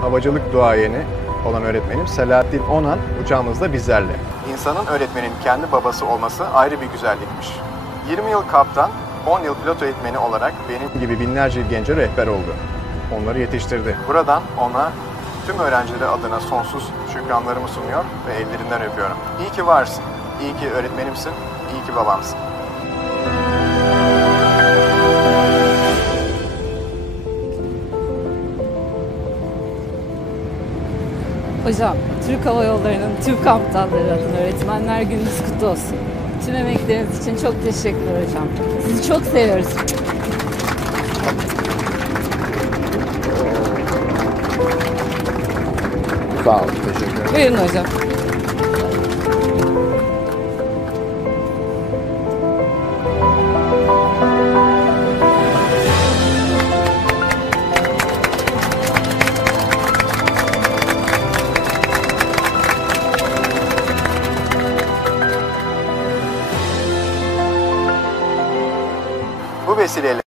Havacılık duayeni olan öğretmenim Selahattin Onan uçağımızda bizlerle. İnsanın öğretmenin kendi babası olması ayrı bir güzellikmiş. 20 yıl kaptan, 10 yıl pilot eğitmeni olarak benim gibi binlerce gence rehber oldu. Onları yetiştirdi. Buradan ona tüm öğrencileri adına sonsuz şükranlarımı sunuyor ve ellerinden öpüyorum. İyi ki varsın, iyi ki öğretmenimsin, iyi ki babamsın. Hocam, Türk Hava Yolları'nın tüm kaptanları adına Öğretmenler Gününüz kutlu olsun. Tüm emekleriniz için çok teşekkürler hocam. Sizi çok seviyoruz. Sağ olun, teşekkür ederim. Buyurun hocam. Bu vesileyle